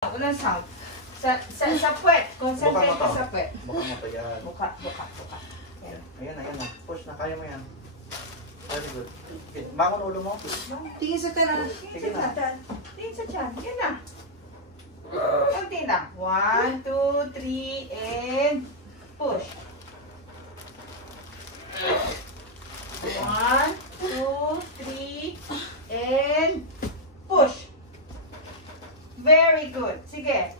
Walang sound. Sa puwet. Concentrate ka sa puwet. Buka mo to yan. Buka. Yan. Ayan na. Push na. Kaya mo yan. Very good. Bangon ulo mo. Tingin sa tiyan. Sige na. Tingin sa tiyan. Yan na. Kunti na. 1, 2, 3, and push. 1, 2, 3, and push. Very good. Sige.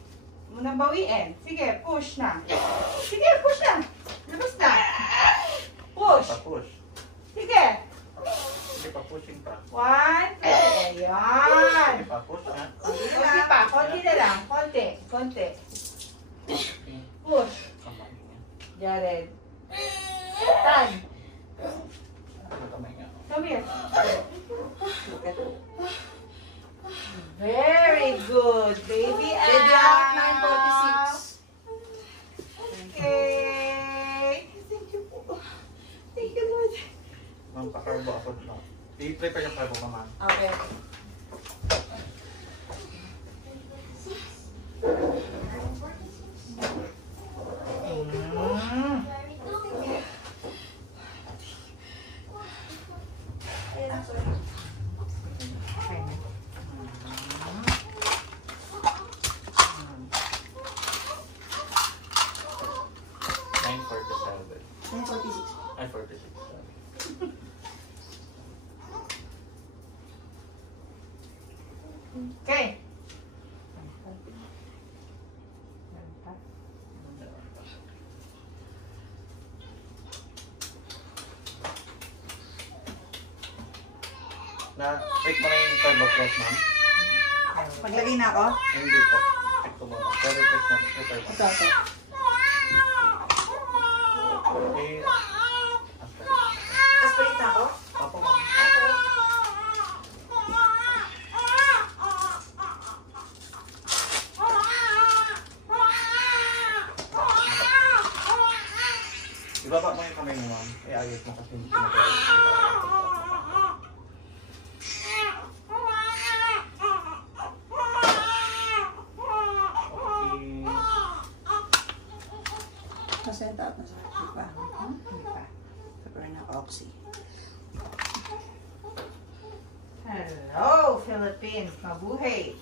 Munang bawiin. Sige, push na. Sige, push na. Labas na. Push. Pa-push. Sige. Sige pa, pushing pa. 1, 2, ayan. Sige pa, push na. Konti pa. Konti na lang. Konti. Push. Kamay niya. Jared. Tan. Kamay niya. Come here. Look at it. Very good, baby. Baby out, 9:46. Okay. Thank you po. Thank you, Lord. Ma'am, pakarbo ako. No. I-prepare yung karbo, mama. Okay. Ay, 46. Okay. Na-check mo na yung carbo plus, ma'am? Maglagay na ako? Hindi po. Check ko muna. Pero check mo. Prepare mo. Ito. Okay. Aspirin na ako? Opo, ma'am. Ibaba mo yung kamay mo, ma'am. Ayos mo kasi hindi ko Masenta at masakit. Di pa. Prepare na ako, Oxy. Hello, Philippines. Mabuhay.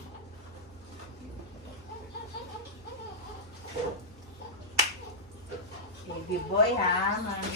Baby boy, ha, mami?